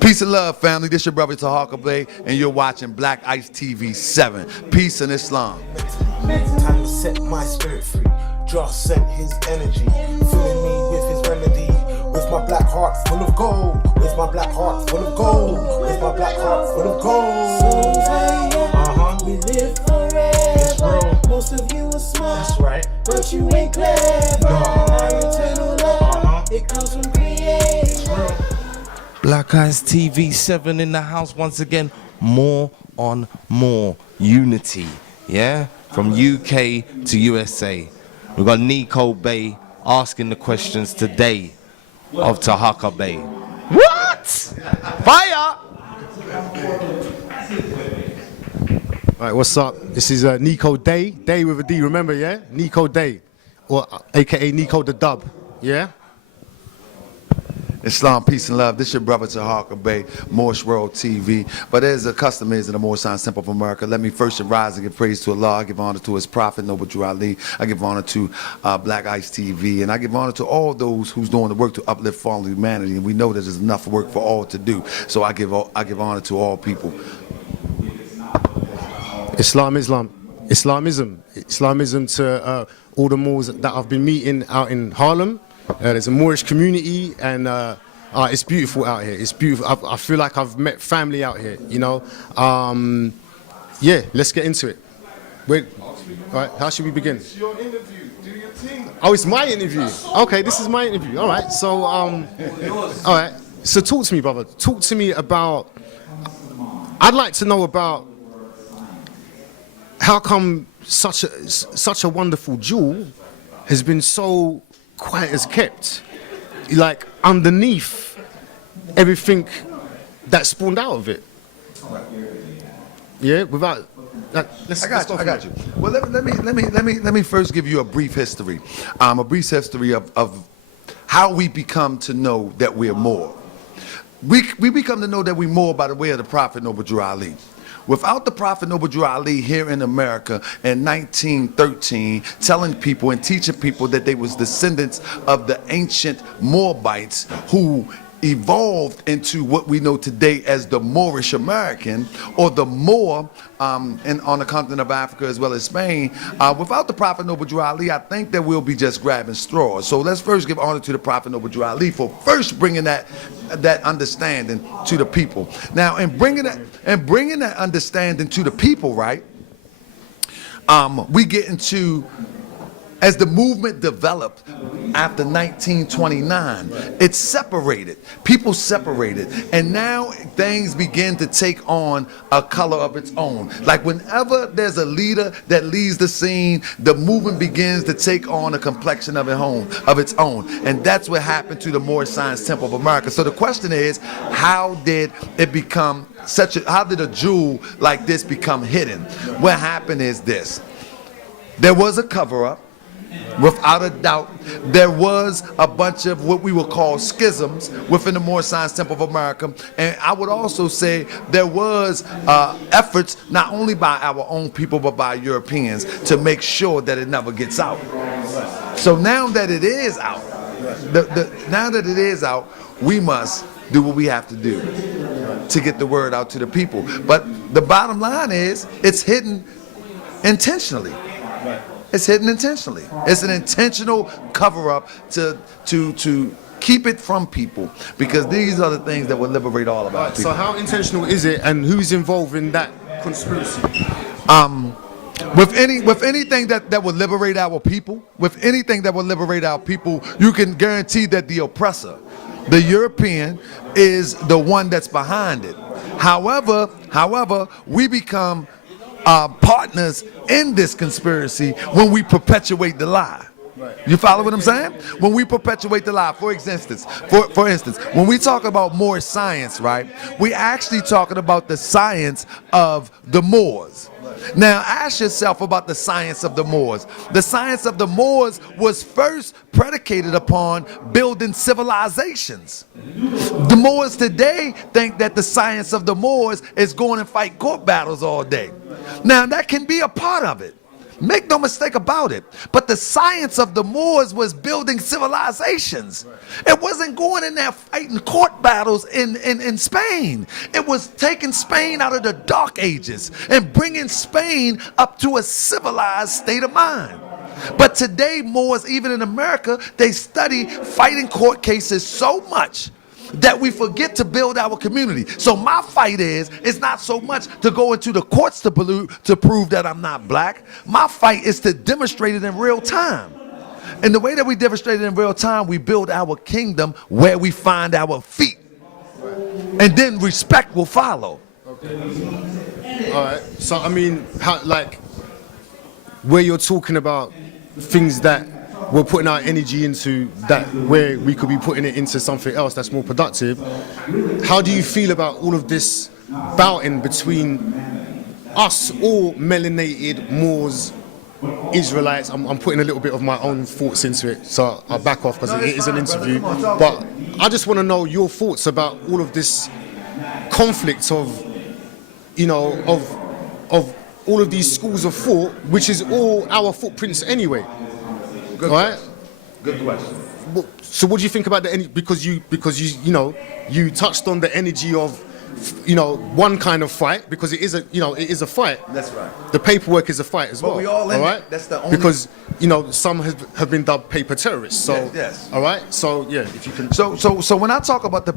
Peace and love, family. This your brother Taharka Bay, and you're watching Black Ice TV 7. Peace and Islam. Time to set my spirit free. Just sent his energy, filling me with his remedy. With my black heart full of gold. With my black heart full of gold. With my black heart full of gold. We live forever. Most of you are smart. That's right. But you ain't clever. Our eternal love, it comes from creation. Black Eyes TV 7 in the house once again. More on more unity, yeah? From UK to USA. We've got NICO Bay asking the questions today of Taharka Bay. What? Fire! All right, what's up? This is NICO Day. Day with a D, remember, yeah? NICO Day. Or AKA NICO the Dub, yeah? Islam, peace and love. This your brother Taharka Bay, Moorish World TV. But as the custom is in the Moor Signs Temple of America, let me first rise and give praise to Allah. I give honor to his prophet, Noble Drew Ali. I give honor to Black Ice TV. And I give honor to all those who's doing the work to uplift fallen humanity. And we know that there's enough work for all to do. So I give honor to all people. Islamism to all the Moors that I've been meeting out in Harlem. There's a Moorish community, and it's beautiful out here. It's beautiful. I feel like I've met family out here, you know. Yeah, let's get into it. Wait, all right, how should we begin? It's your interview. Do your thing. Oh, it's my interview. Okay, this is my interview. All right, so, all right. So talk to me, brother. Talk to me about, I'd like to know about how come such a wonderful jewel has been so quiet as kept, like underneath everything that spawned out of it. Yeah, without that. I got you. Well, let me first give you a brief history, of how we become to know that we're more. We become to know that we're more by the way of the Prophet Noble Drew Ali. Without the Prophet Noble Drew Ali here in America in 1913, telling people and teaching people that they was descendants of the ancient Moabites who evolved into what we know today as the Moorish American, or the Moor and on the continent of Africa as well as Spain. Without the Prophet Noble Drew Ali, I think that we'll be just grabbing straws. So let's first give honor to the Prophet Noble Drew Ali for first bringing that understanding to the people. Now, in bringing that understanding to the people, right? We get into, as the movement developed after 1929, it separated. People separated. And now things begin to take on a color of its own. Like whenever there's a leader that leads the scene, the movement begins to take on a complexion of its own. And that's what happened to the Moorish Science Temple of America. So the question is, how did it become how did a jewel like this become hidden? What happened is this. There was a cover-up. Without a doubt, there was a bunch of what we would call schisms within the Moorish Science Temple of America. And I would also say there was efforts not only by our own people but by Europeans to make sure that it never gets out. So now that it is out, we must do what we have to do to get the word out to the people. But the bottom line is, it's hidden intentionally. It's hidden intentionally. It's an intentional cover-up to keep it from people, because these are the things that will liberate all of our people. So how intentional is it, and who's involved in that conspiracy? With anything that will liberate our people, you can guarantee that the oppressor, the European, is the one that's behind it. However, we become partners in this conspiracy when we perpetuate the lie. You follow what I'm saying? When we perpetuate the lie, for instance, when we talk about Moorish science, right, we actually talking about the science of the Moors. Now ask yourself about the science of the Moors. The science of the Moors was first predicated upon building civilizations. The Moors today think that the science of the Moors is going and fight court battles all day. Now that can be a part of it. Make no mistake about it. But the science of the Moors was building civilizations. It wasn't going in there fighting court battles in Spain. It was taking Spain out of the dark ages and bringing Spain up to a civilized state of mind. But today, Moors, even in America, they study fighting court cases so much that we forget to build our community. So my fight is, it's not so much to go into the courts to prove that I'm not black. My fight is to demonstrate it in real time. And the way that we demonstrate it in real time, we build our kingdom where we find our feet. And then respect will follow. All right. So I mean, how, like, where you're talking about things that we're putting our energy into, that where we could be putting it into something else that's more productive. How do you feel about all of this bouting between us, all melanated Moors, Israelites? I'm putting a little bit of my own thoughts into it, so I'll back off because it is an interview. But I just want to know your thoughts about all of this conflict of, you know, of all of these schools of thought, which is all our footprints anyway. Good right? question. Good question. So what do you think about the energy? Because you touched on the energy of, you know, one kind of fight, because it is a fight. That's right. The paperwork is a fight as well. we all in right? it. That's the only. Because, you know, some have been dubbed paper terrorists. So Yes. all right. So yeah, if you can. So when I talk about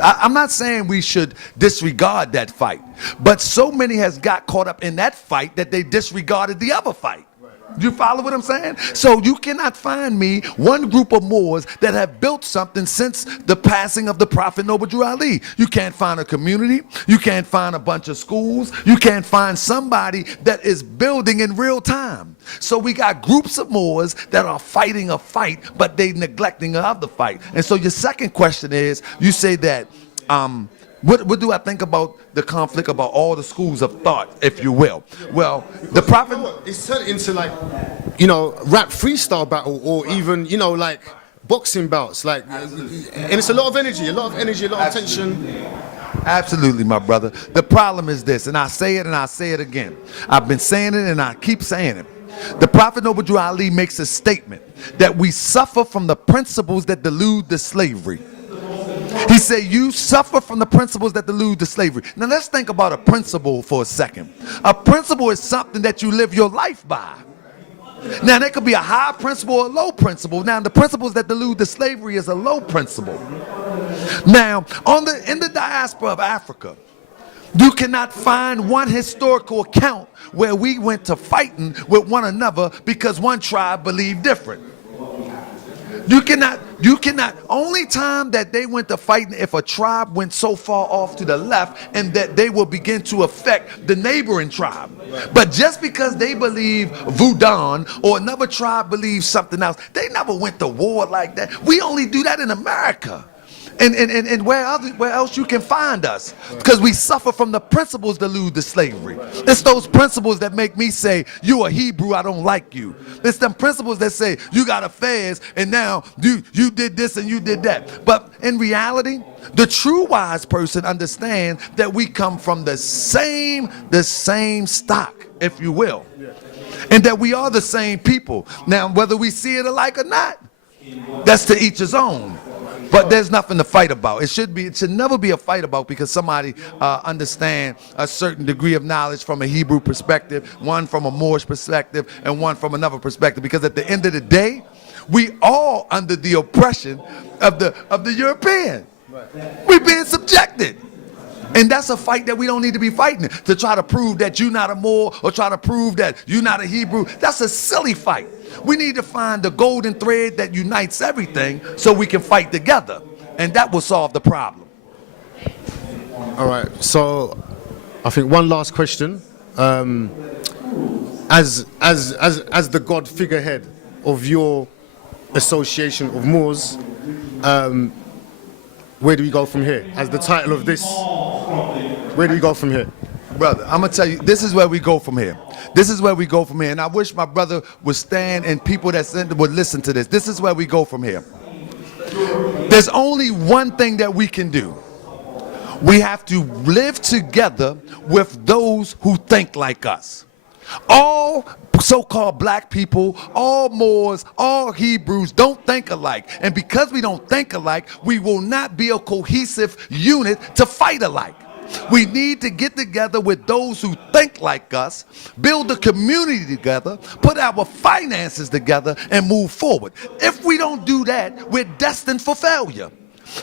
I'm not saying we should disregard that fight, but so many has got caught up in that fight that they disregarded the other fight. You follow what I'm saying? So you cannot find me one group of Moors that have built something since the passing of the Prophet Noble Drew Ali. You can't find a community. You can't find a bunch of schools. You can't find somebody that is building in real time. So we got groups of Moors that are fighting a fight, but they neglecting the other fight. And so your second question is, you say that, what do I think about the conflict, about all the schools of thought, if you will? Well, the Prophet... It's turned into, like, you know, rap freestyle battle, or even, you know, like boxing bouts. Like, and it's a lot of energy, a lot of tension. Absolutely, my brother. The problem is this, and I say it and I say it again. I've been saying it and I keep saying it. The Prophet Noble Drew Ali makes a statement that we suffer from the principles that delude the slavery. He said, you suffer from the principles that delude to slavery. Now let's think about a principle for a second. A principle is something that you live your life by. Now there could be a high principle or a low principle. Now the principles that delude to slavery is a low principle. Now in the diaspora of Africa, you cannot find one historical account where we went to fighting with one another because one tribe believed different. You cannot, only time that they went to fighting if a tribe went so far off to the left and that they will begin to affect the neighboring tribe. But just because they believe voodoo or another tribe believes something else, they never went to war like that. We only do that in America. And where else you can find us, because we suffer from the principles that lead to slavery. It's those principles that make me say, you a Hebrew, I don't like you. It's them principles that say, you got affairs and now you did this and you did that. But in reality, the true wise person understands that we come from the same stock, if you will, and that we are the same people. Now, whether we see it alike or not, that's to each his own. But there's nothing to fight about. It should never be a fight about, because somebody understand a certain degree of knowledge from a Hebrew perspective, one from a Moorish perspective, and one from another perspective. Because at the end of the day, we all under the oppression of the European. We're being subjected. And that's a fight that we don't need to be fighting, to try to prove that you're not a Moor or try to prove that you're not a Hebrew. That's a silly fight. We need to find the golden thread that unites everything so we can fight together. And that will solve the problem. All right, so I think one last question. As the God figurehead of your association of Moors, where do we go from here? As the title of this, where do we go from here? Brother, I'm going to tell you, this is where we go from here. This is where we go from here. And I wish my brother would stand and people that would listen to this. This is where we go from here. There's only one thing that we can do. We have to live together with those who think like us. All so-called black people, all Moors, all Hebrews don't think alike. And because we don't think alike, we will not be a cohesive unit to fight alike. We need to get together with those who think like us, build a community together, put our finances together, and move forward. If we don't do that, we're destined for failure.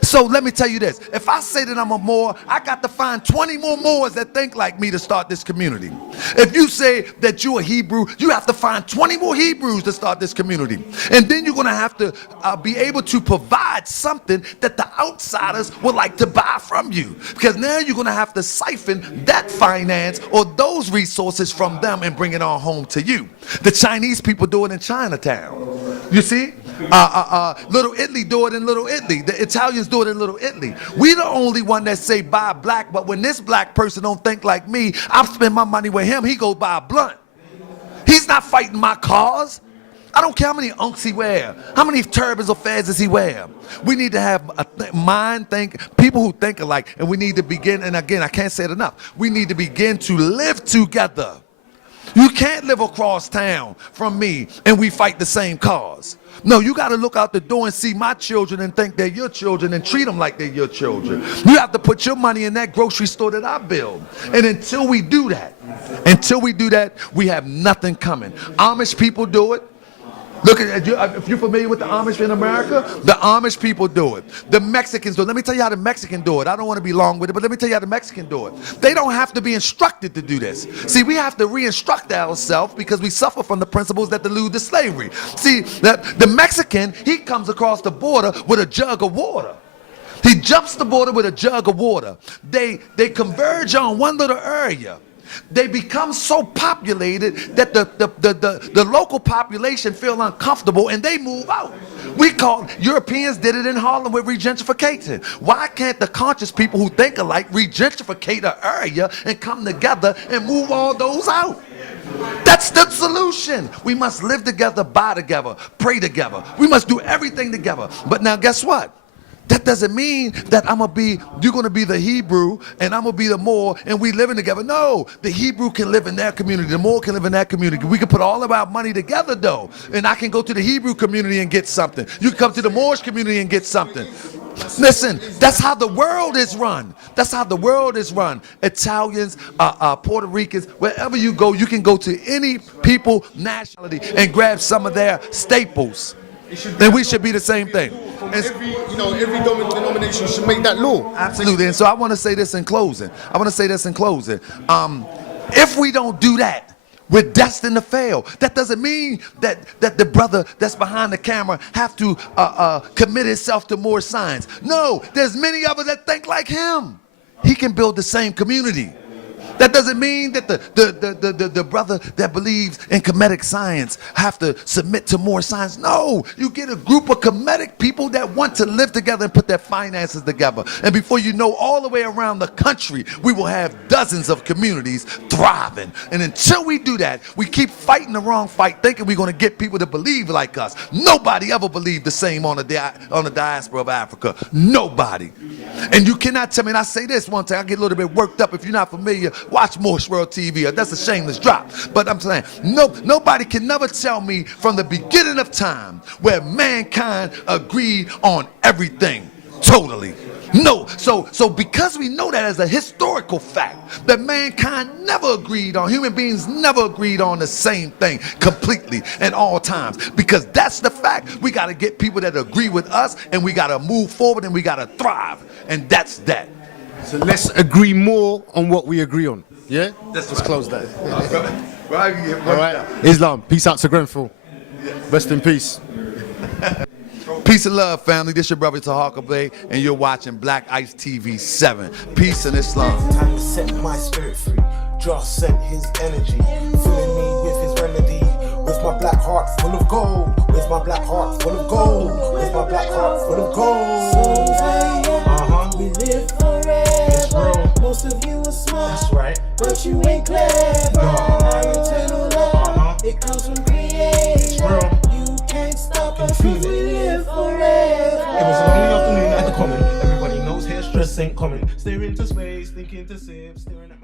So let me tell you this. If I say that I'm a Moor, I got to find 20 more Moors that think like me to start this community. If you say that you're a Hebrew, you have to find 20 more Hebrews to start this community. And then you're going to have to be able to provide something that the outsiders would like to buy from you. Because now you're going to have to siphon that finance or those resources from them and bring it on home to you. The Chinese people do it in Chinatown. You see? Little Italy do it in Little Italy. The Italians do it in Little Italy. We the only one that say buy black, but when this black person don't think like me, I spend my money with him, he goes buy a blunt. He's not fighting my cause. I don't care how many unks he wear, how many turbans or fez does he wear. We need to have people who think alike, and we need to begin, and again, I can't say it enough, we need to begin to live together. You can't live across town from me and we fight the same cause. No, you got to look out the door and see my children and think they're your children and treat them like they're your children. You have to put your money in that grocery store that I build. And until we do that, we have nothing coming. Amish people do it. Look at if you're familiar with the Amish in America, the Amish people do it. The Mexicans do it. Let me tell you how the Mexican do it. I don't want to be long with it, but let me tell you how the Mexican do it. They don't have to be instructed to do this. See, we have to re-instruct ourselves because we suffer from the principles that delude to slavery. See, the Mexican, he comes across the border with a jug of water. He jumps the border with a jug of water. They converge on one little area. They become so populated that the local population feel uncomfortable and they move out. Europeans did it in Harlem with regentrification. Why can't the conscious people who think alike regentrificate an area and come together and move all those out? That's the solution. We must live together, buy together, pray together. We must do everything together. But now guess what? That doesn't mean that you're going to be the Hebrew and I'm going to be the Moor and we living together. No, the Hebrew can live in their community. The Moor can live in that community. We can put all of our money together though. And I can go to the Hebrew community and get something. You can come to the Moorish community and get something. Listen, that's how the world is run. That's how the world is run. Italians, Puerto Ricans, wherever you go, you can go to any people, nationality and grab some of their staples. Then we should be the same thing. Every denomination should make that law. Absolutely. And so I want to say this in closing. If we don't do that, we're destined to fail. That doesn't mean that the brother that's behind the camera have to commit himself to more science. No, there's many of us that think like him. He can build the same community. That doesn't mean that the brother that believes in comedic science have to submit to more science. No, you get a group of comedic people that want to live together and put their finances together. And before you know, all the way around the country, we will have dozens of communities thriving. And until we do that, we keep fighting the wrong fight, thinking we're going to get people to believe like us. Nobody ever believed the same on the diaspora of Africa. Nobody. And you cannot tell me, and I say this one time, I get a little bit worked up. If you're not familiar, watch Moor World TV. That's a shameless drop. But I'm saying, nobody can never tell me from the beginning of time where mankind agreed on everything. Totally. No. So because we know that as a historical fact, that mankind never agreed on, human beings never agreed on the same thing completely at all times. Because that's the fact. We got to get people that agree with us, and we got to move forward, and we got to thrive. And that's that. So let's agree more on what we agree on. Yeah? Let's close that. All right. Islam, peace out to Grenfell. Rest in peace. Peace and love, family. This your brother Taharka, and you're watching Black Ice TV 7. Peace and Islam. Time to set my spirit free. Just sent his energy, filling me with his remedy. With my black heart full of gold. With my black heart full of gold. With my black heart full of gold. We live forever. Most of you are smart. That's right. But you ain't clever. Our eternal love, it comes from creation. You can't stop us cause we live forever. It was a lonely afternoon at the common. Everybody knows here stress ain't common. Staring into space, thinking to sip, staring at